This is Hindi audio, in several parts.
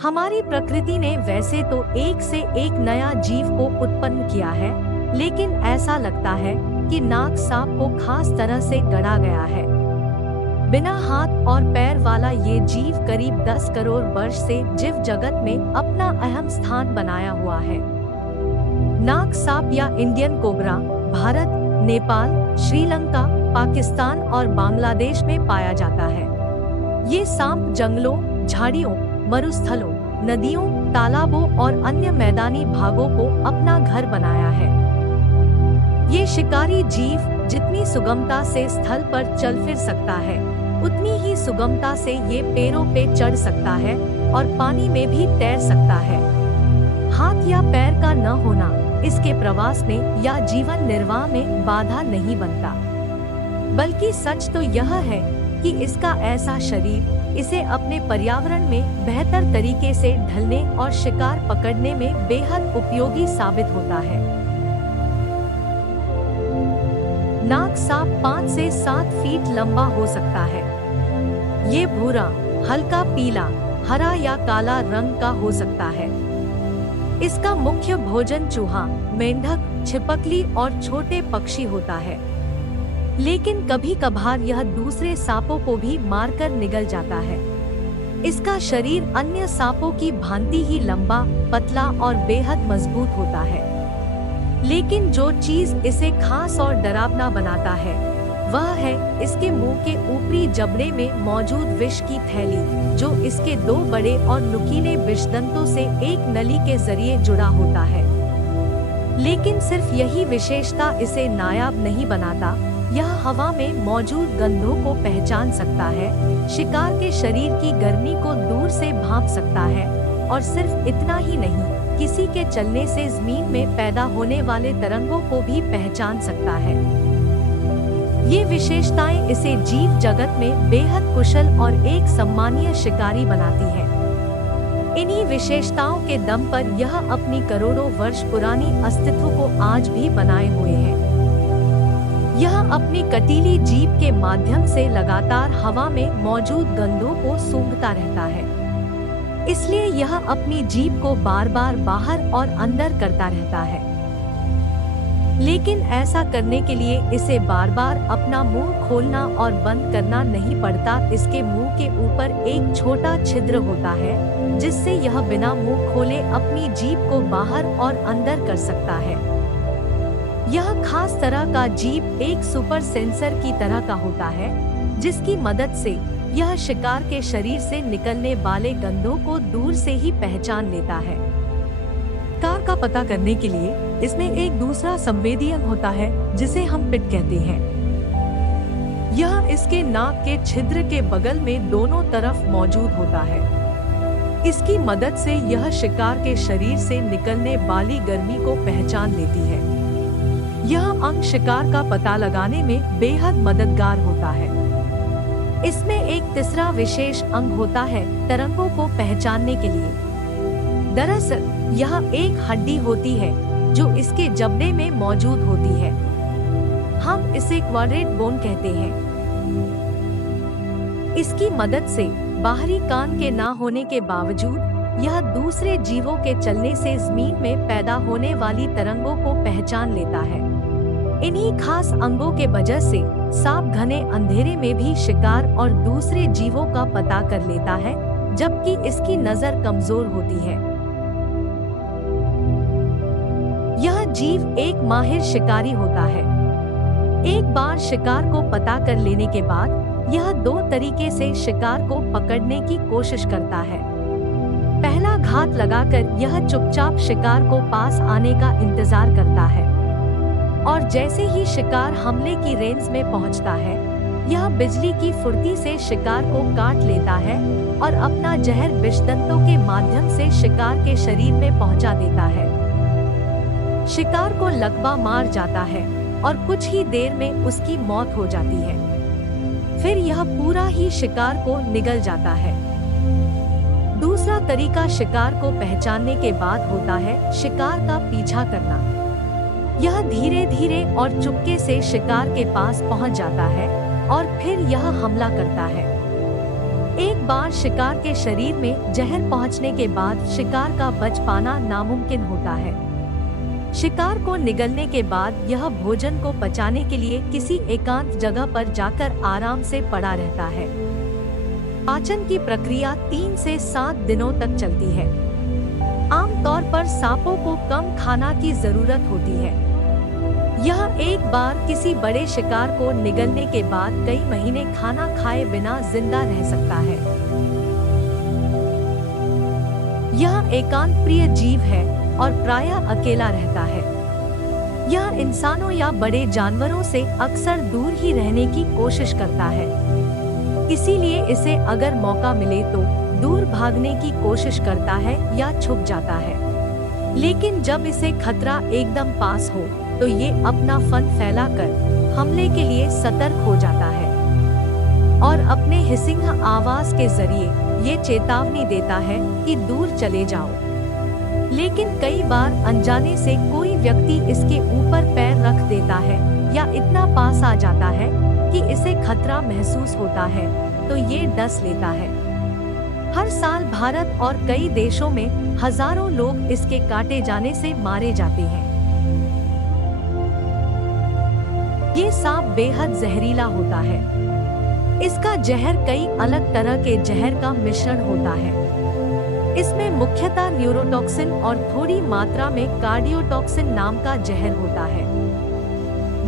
हमारी प्रकृति ने वैसे तो एक से एक नया जीव को उत्पन्न किया है, लेकिन ऐसा लगता है कि नाग सांप को खास तरह से गढ़ा गया है। बिना हाथ और पैर वाला ये जीव करीब 10 करोड़ वर्ष से जीव जगत में अपना अहम स्थान बनाया हुआ है। नाग सांप या इंडियन कोबरा भारत, नेपाल, श्रीलंका, पाकिस्तान और बांग्लादेश में पाया जाता है। ये सांप जंगलों, झाड़ियों, मरुस्थलों, नदियों, तालाबों और अन्य मैदानी भागों को अपना घर बनाया है। ये शिकारी जीव जितनी सुगमता से स्थल पर चल फिर सकता है, उतनी ही सुगमता से ये पेड़ों पे चढ़ सकता है और पानी में भी तैर सकता है। हाथ या पैर का न होना इसके प्रवास में या जीवन निर्वाह में बाधा नहीं बनता, बल्कि सच तो यह है कि इसका ऐसा शरीर इसे अपने पर्यावरण में बेहतर तरीके से ढलने और शिकार पकड़ने में बेहद उपयोगी साबित होता है। नाग सांप 5 से 7 फीट लंबा हो सकता है। ये भूरा, हल्का पीला, हरा या काला रंग का हो सकता है। इसका मुख्य भोजन चूहा, मेंढक, छिपकली और छोटे पक्षी होता है, लेकिन कभी कभार यह दूसरे सांपों को भी मारकर निगल जाता है। इसका शरीर अन्य सांपों की भांति ही लंबा, पतला और बेहद मजबूत होता है। लेकिन जो चीज इसे खास और डरावना बनाता है, वह है इसके मुंह के ऊपरी जबड़े में मौजूद विष की थैली, जो इसके 2 बड़े और नुकीले विषदंतों से एक नली के जरिए जुड़ा होता है। लेकिन सिर्फ यही विशेषता इसे नायाब नहीं बनाता, यह हवा में मौजूद गंधों को पहचान सकता है, शिकार के शरीर की गर्मी को दूर से भांप सकता है और सिर्फ इतना ही नहीं, किसी के चलने से जमीन में पैदा होने वाले तरंगों को भी पहचान सकता है। ये विशेषताएं इसे जीव जगत में बेहद कुशल और एक सम्मानीय शिकारी बनाती है। इन्हीं विशेषताओं के दम पर यह अपनी करोड़ों वर्ष पुरानी अस्तित्व को आज भी बनाए हुए है। यह अपनी कटीली जीभ के माध्यम से लगातार हवा में मौजूद गंधों को सूंघता रहता है। इसलिए यह अपनी जीभ को बार बार बाहर और अंदर करता रहता है। लेकिन ऐसा करने के लिए इसे बार बार अपना मुंह खोलना और बंद करना नहीं पड़ता। इसके मुंह के ऊपर एक छोटा छिद्र होता है, जिससे यह बिना मुंह खोले अपनी जीभ को बाहर और अंदर कर सकता है। यह खास तरह का जीभ एक सुपर सेंसर की तरह का होता है, जिसकी मदद से यह शिकार के शरीर से निकलने वाले गंधों को दूर से ही पहचान लेता है। शिकार का पता करने के लिए इसमें एक दूसरा संवेदी अंग होता है, जिसे हम पिट कहते हैं। यह इसके नाक के छिद्र के बगल में दोनों तरफ मौजूद होता है। इसकी मदद से यह शिकार के शरीर से निकलने वाली गर्मी को पहचान लेती है। यह अंग शिकार का पता लगाने में बेहद मददगार होता है। इसमें एक तीसरा विशेष अंग होता है तरंगों को पहचानने के लिए। दरअसल यह एक हड्डी होती है जो इसके जबड़े में मौजूद होती है। हम इसे क्वाड्रेट बोन कहते हैं। इसकी मदद से बाहरी कान के ना होने के बावजूद यह दूसरे जीवों के चलने से जमीन में पैदा होने वाली तरंगों को पहचान लेता है। इन्हीं खास अंगों के वजह से सांप घने अंधेरे में भी शिकार और दूसरे जीवों का पता कर लेता है, जबकि इसकी नजर कमजोर होती है। यह जीव एक माहिर शिकारी होता है। एक बार शिकार को पता कर लेने के बाद यह 2 तरीके से शिकार को पकड़ने की कोशिश करता है। पहला घात लगाकर यह चुपचाप शिकार को पास आने का इंतजार करता है, और जैसे ही शिकार हमले की रेंज में पहुंचता है, यह बिजली की फुर्ती से शिकार को काट लेता है और अपना जहर विषदंतों के माध्यम से शिकार के शरीर में पहुंचा देता है। शिकार को लकवा मार जाता है और कुछ ही देर में उसकी मौत हो जाती है। फिर यह पूरा ही शिकार को निगल जाता है। दूसरा तरीका शिकार को पहचानने के बाद होता है शिकार का पीछा करना। यह धीरे धीरे और चुपके से शिकार के पास पहुंच जाता है और फिर यह हमला करता है। एक बार शिकार के शरीर में जहर पहुंचने के बाद शिकार का बच पाना नामुमकिन होता है। शिकार को निगलने के बाद यह भोजन को पचाने के लिए किसी एकांत जगह पर जाकर आराम से पड़ा रहता है। पाचन की प्रक्रिया 3 से 7 दिनों तक चलती है। आमतौर पर सांपों को कम खाना की जरूरत होती है। यह एक बार किसी बड़े शिकार को निगलने के बाद कई महीने खाना खाए बिना जिंदा रह सकता है। यह एकांत प्रिय जीव है और प्रायः अकेला रहता है। यह इंसानों या बड़े जानवरों से अक्सर दूर ही रहने की कोशिश करता है। इसीलिए इसे अगर मौका मिले तो दूर भागने की कोशिश करता है या छुप जाता है। लेकिन जब इसे खतरा एकदम पास हो तो ये अपना फन फैलाकर हमले के लिए सतर्क हो जाता है और अपने हिसिंग आवाज के जरिए ये चेतावनी देता है कि दूर चले जाओ। लेकिन कई बार अनजाने से कोई व्यक्ति इसके ऊपर पैर रख देता है या इतना पास आ जाता है कि इसे खतरा महसूस होता है तो ये डस लेता है। हर साल भारत और कई देशों में हजारों लोग इसके काटे जाने से मारे जाते हैं। ये सांप बेहद जहरीला होता है। इसका जहर कई अलग तरह के जहर का मिश्रण होता है। इसमें मुख्यतः न्यूरोटॉक्सिन और थोड़ी मात्रा में कार्डियोटॉक्सिन नाम का जहर होता है।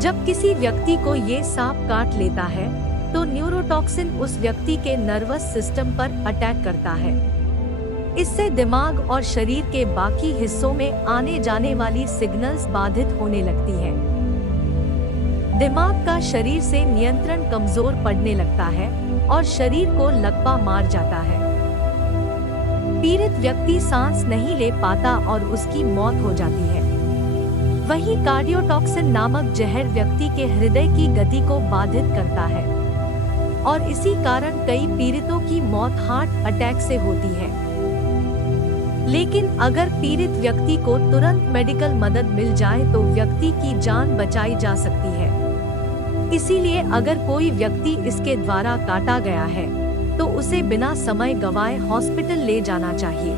जब किसी व्यक्ति को ये सांप काट लेता है तो न्यूरोटॉक्सिन उस व्यक्ति के नर्वस सिस्टम पर अटैक करता है। इससे दिमाग और शरीर के बाकी हिस्सों में आने जाने वाली सिग्नल्स बाधित होने लगती है। दिमाग का शरीर से नियंत्रण कमजोर पड़ने लगता है और शरीर को लकवा मार जाता है। पीड़ित व्यक्ति सांस नहीं ले पाता और उसकी मौत हो जाती है। वहीं कार्डियोटॉक्सिन नामक जहर व्यक्ति के हृदय की गति को बाधित करता है और इसी कारण कई पीड़ितों की मौत हार्ट अटैक से होती है। लेकिन अगर पीड़ित व्यक्ति को तुरंत मेडिकल मदद मिल जाए तो व्यक्ति की जान बचाई जा सकती है। इसीलिए अगर कोई व्यक्ति इसके द्वारा काटा गया है तो उसे बिना समय गवाए हॉस्पिटल ले जाना चाहिए।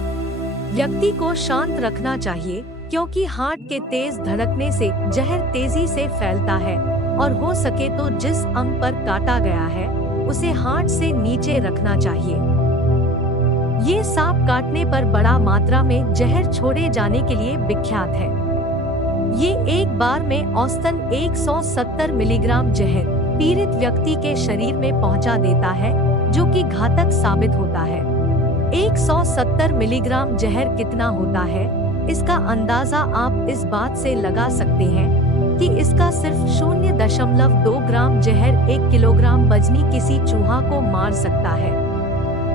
व्यक्ति को शांत रखना चाहिए क्योंकि हार्ट के तेज धड़कने से जहर तेजी से फैलता है और हो सके तो जिस अंग पर काटा गया है उसे हार्ट से नीचे रखना चाहिए। ये सांप काटने पर बड़ा मात्रा में जहर छोड़े जाने के लिए विख्यात है। ये एक बार में औसतन 170 मिलीग्राम जहर पीड़ित व्यक्ति के शरीर में पहुंचा देता है जो कि घातक साबित होता है। 170 मिलीग्राम जहर कितना होता है इसका अंदाजा आप इस बात से लगा सकते हैं कि इसका सिर्फ 0.2 ग्राम जहर 1 किलोग्राम वजनी किसी चूहा को मार सकता है।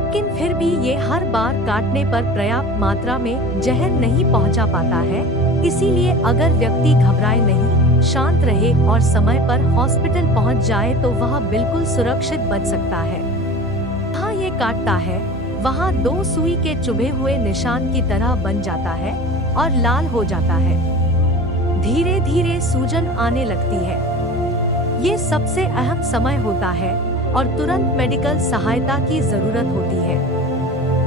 लेकिन फिर भी ये हर बार काटने पर पर्याप्त मात्रा में जहर नहीं पहुंचा पाता है। इसीलिए अगर व्यक्ति घबराए नहीं, शांत रहे और समय पर हॉस्पिटल पहुंच जाए तो वह बिल्कुल सुरक्षित बच सकता है। जहाँ ये काटता है वहाँ 2 सुई के चुभे हुए निशान की तरह बन जाता है और लाल हो जाता है। धीरे धीरे सूजन आने लगती है। ये सबसे अहम समय होता है और तुरंत मेडिकल सहायता की जरूरत होती है।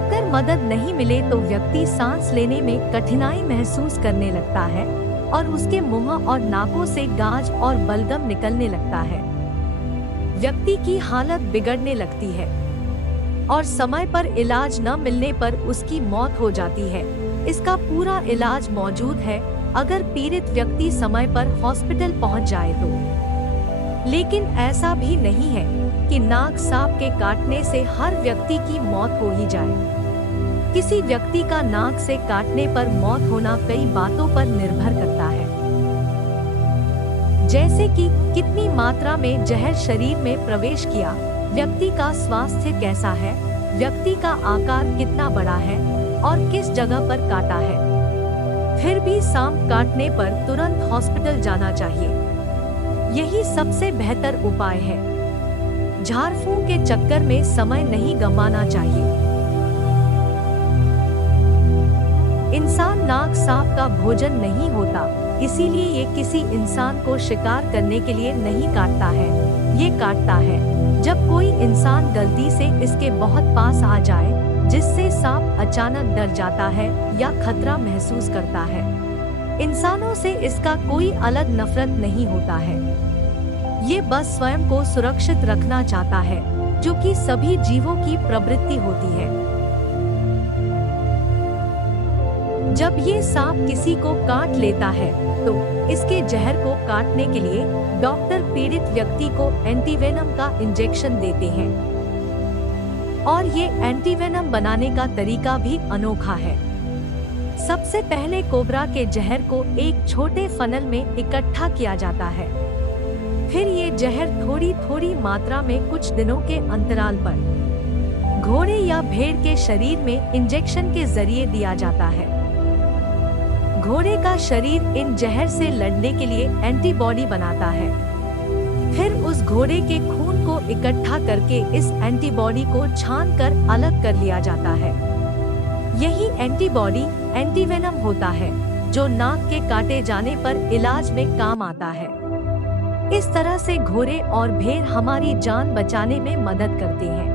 अगर मदद नहीं मिले तो व्यक्ति सांस लेने में कठिनाई महसूस करने लगता है और उसके मुंह और नाकों से गाज और बलगम निकलने लगता है। व्यक्ति की हालत बिगड़ने लगती है और समय पर इलाज न मिलने पर उसकी मौत हो जाती है। इसका पूरा इलाज मौजूद है अगर पीड़ित व्यक्ति समय पर हॉस्पिटल पहुंच जाए तो। लेकिन ऐसा भी नहीं है कि नाग सांप के काटने से हर व्यक्ति की मौत हो ही जाए। किसी व्यक्ति का नाग से काटने पर मौत होना कई बातों पर निर्भर करता है, जैसे कि कितनी मात्रा में जहर शरीर में प्रवेश किया, व्यक्ति का स्वास्थ्य कैसा है, व्यक्ति का आकार कितना बड़ा है और किस जगह पर काटा है। फिर भी सांप काटने पर तुरंत हॉस्पिटल जाना चाहिए। यही सबसे बेहतर उपाय है। झाड़ फूंक के चक्कर में समय नहीं गंवाना चाहिए। इंसान नाग सांप का भोजन नहीं होता, इसीलिए ये किसी इंसान को शिकार करने के लिए नहीं काटता है, ये काटता है जब कोई इंसान गलती से इसके बहुत पास आ जाए, जिससे सांप अचानक डर जाता है या खतरा महसूस करता है, इंसानों से इसका कोई अलग नफरत नहीं होता है। ये बस स्वयं को सुरक्षित रखना चाहता है, जो कि सभी जीवों की प्रवृत्ति होती है। जब ये सांप किसी को काट लेता है, तो इसके जहर को काटने के लिए डॉक्टर पीड़ित व्यक्ति को एंटीवेनम का इंजेक्शन देते हैं। और ये एंटीवेनम बनाने का तरीका भी अनोखा है। सबसे पहले कोबरा के जहर को एक छोटे फनल में इकट्ठा किया जाता है। फिर ये जहर थोड़ी थोड़ी मात्रा में कुछ दिनों के अंतराल पर घोड़े या भेड़ के शरीर में इंजेक्शन के जरिए दिया जाता है। घोड़े का शरीर इन जहर से लड़ने के लिए एंटीबॉडी बनाता है। फिर उस घोड़े के खून को इकट्ठा करके इस एंटीबॉडी को छानकर अलग कर लिया जाता है। यही एंटीबॉडी एंटीवेनम होता है, जो नाक के काटे जाने पर इलाज में काम आता है। इस तरह से घोड़े और भेड़ हमारी जान बचाने में मदद करते हैं।